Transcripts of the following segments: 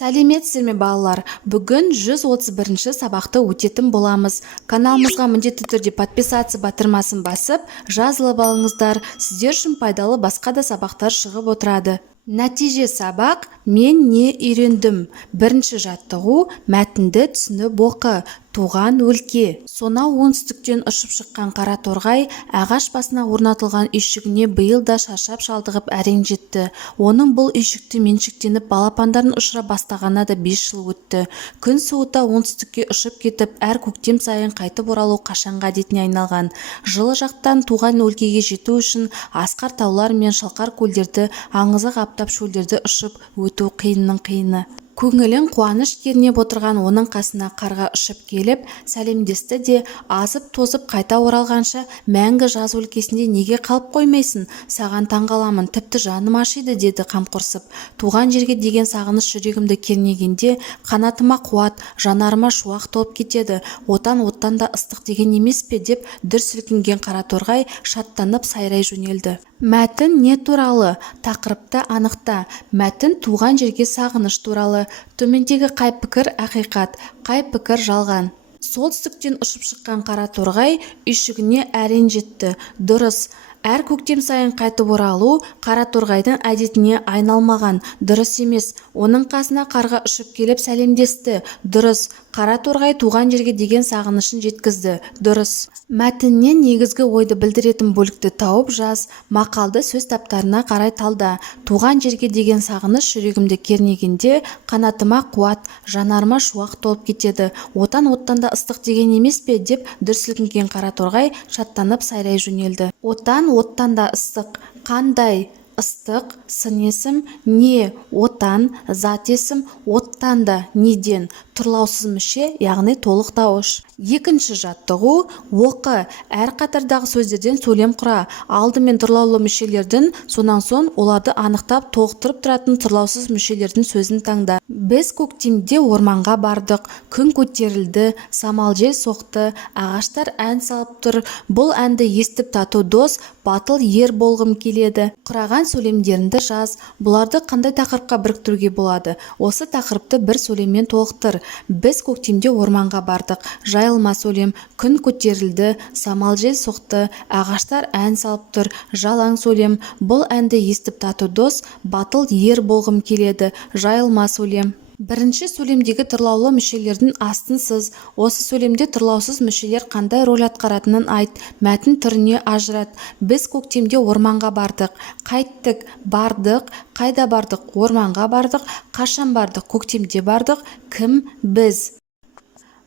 Сәлеметсіздер ме балалар? Бүгін 131-ші сабақты өтетін боламыз. Каналымызға міндетті түрде подписаться батырмасын басып, жазылып алыңыздар. Сіздер үшін пайдалы басқа да сабақтар шығып отырады. Нәтиже сабақ «Мен не үйрендім?» Бірінші жаттығу мәтінді түсініп оқы. Туған өлке. Сонау оңтүстіктен ұшып шыққан қара торғай ағаш басына орнатылған үйшігіне биыл да шаршап шалдығып әрең жетті. Оның бұл үйшікті меншіктеніп балапандарын ұшыра бастағанына да 5 жыл өтті. Күн суыта оңтүстікке ұшып кетіп, әр көктем сайын қайтып оралу қашанға әдетіне айналған. Жылы жақтан туған өлкеге жету үшін асқар таулар мен шалқар көлдерді, аңызақ аптап шөлдерді ұшып өту қиынның қиыны. Көңілін қуаныш кернеп отырған оның қасына қарға ұшып келіп, сәлемдесті де, азып тозып қайта оралғанша мәңгі жаз өлкесінде неге қалып қоймайсың? Саған таңғаламын, тіпті жаным ашиды, деді қамқорсып. Туған жерге деген сағыныш жүрегімді кернегенде, қанатыма қуат, жанарыма шуақ толып кетеді. Оттан да ыстық деген емес пе, деп дүр сілкінген қара торғай шаттанып сайрай жөнелді. Мәтін не туралы? Тақырыпты анықта. Мәтін туған жерге сағыныш туралы. Төмендегі қай пікір ақиқат, қай пікір жалған? Солтүстіктен ұшып шыққан қара торғай үйшігіне әрең жетті. Дұрыс. Әр көктем сайын қайтып оралу қара торғайдың әдетіне айналмаған. Дұрыс емес. Оның қасына қарға ұшып келіп сәлемдесті. Дұрыс. Қара торғай туған жерге деген сағынышын жеткізді. Дұрыс. Мәтіннен негізгі ойды білдіретін бөлікті тауып жаз. Мақалды сөз таптарына қарай талда. Туған жерге деген сағыныш жүрегімді кернегенде, қанатыма қуат, жанарыма шуақ толып кетеді. Оттан да ыстық деген емес пе, деп дүр сілкінген қара торғай шаттанып сайрай жөнелді. Оттан да ыстық. Қандай? Ыстық, сын есім, не, оттан, зат есім, оттан да, неден, тұрлаусыз мүше, яғни толық дауыш. Екінші жаттығу оқы. Әр қатардағы сөздерден сөйлем құра. Алдымен тұрлаулы мүшелердің, сонан соң оларды анықтап толықтырып тұратын тұрлаусыз мүшелердің сөзін таңда. Біз көктемде орманға бардық. Күн көтерілді, самал жел соқты, ағаштар ән салып тұр. Бұл әнді естіп тату дос, батыл ер болғым келеді. Құраған сөйлемдеріңді жаз. Бұларды қандай тақырыпқа біріктіруге болады? Осы тақырыпты бір сөйлеммен толықтыр. Біз көктемде орманға бардық. Жайылма сөйлем. Күн көтерілді, самал жел соқты, ағаштар ән салып тұр. Жалаң сөйлем. Бұл әнді естіп тату дос, батыл ер болғым келеді. Жайылма сөйлем. Бірінші сөйлемдегі тұрлаулы мүшелердің астын сыз. Осы сөйлемде тұрлаусыз мүшелер қандай рөл атқаратынын айт. Мәтін түріне ажырат. Біз көктемде орманға бардық. Қайттық, бардық. Қайда бардық? Орманға бардық. Қашан бардық? Көктемде бардық. Кім? Біз.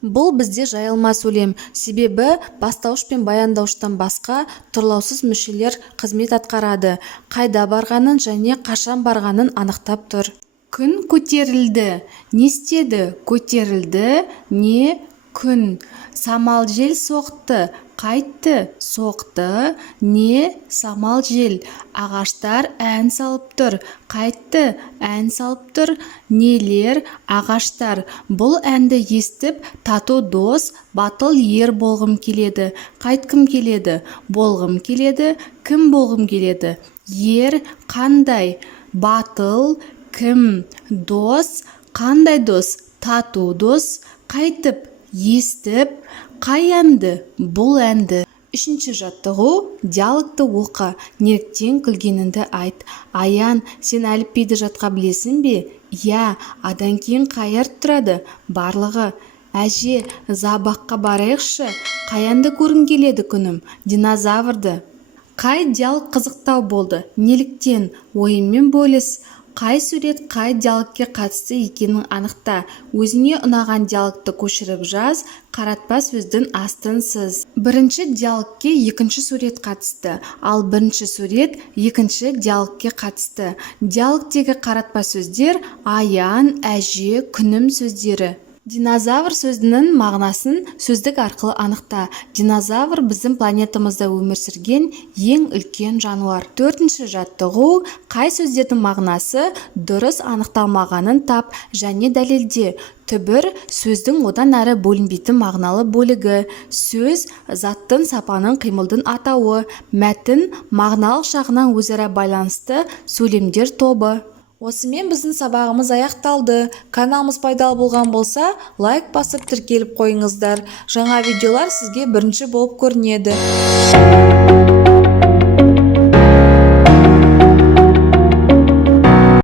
Бұл бізде жайылма сөйлем. Себебі бастауыш пен баяндауыштан басқа тұрлаусыз мүшелер қызмет атқарады. Қайда барғанын және қашан барғанын анықтап тұр. Күн көтерілді. Не істеді? Көтерілді. Не? Күн. Самал жел соқты. Қайтты? Соқты. Не? Самал жел. Ағаштар ән салып тұр. Қайтты? Ән салып тұр. Нелер? Ағаштар. Бұл әнді естіп, тату дос, батыл ер болғым келеді. Қайтқым келеді? Болғым келеді. Кім болғым келеді? Ер. Қандай? Батыл. Кім? Дос. Қандай дос? Тату дос. Қайтып? Естіп. Қай әнді? Бұл әнді. Үшінші жаттығу диалогты оқы. Неліктен күлгеніңді айт. Аян, сен әліпбиді жатқа білесің бе? Иә, адан кейін қай әріп тұрады? Барлығы. Әже, зообаққа барайықшы. Қай әнді көргің келеді күнім? Динозаврды. Қай диалог қызықтау болды? Неліктен? Ойынмен бөліс. Қай сурет қай диалогке қатысты екенін анықта. Өзіне ұнаған диалогты көшіріп жаз, қаратпа сөздің астын сыз. Бірінші диалогке екінші сурет қатысты, ал бірінші сурет екінші диалогке қатысты. Диалогтегі қаратпа сөздер аян, әже, күнім сөздері. Динозавр сөзінің мағынасын сөздік арқылы анықта. Динозавр біздің планетамызда өмір сүрген ең үлкен жануар. Төртінші жаттығу қай сөздердің мағынасы дұрыс анықталмағанын тап және дәлелде. Түбір сөздің одан әрі бөлінбейтін мағыналы бөлігі. Сөз заттың, сапаның, қимылдың атауы. Мәтін мағыналық жағынан өзара байланысты сөйлемдер тобы. Осымен біздің сабағымыз аяқталды. Каналымыз пайдалы болған болса, лайк басып тіркеліп қойыңыздар. Жаңа видеолар сізге бірінші болып көрінеді.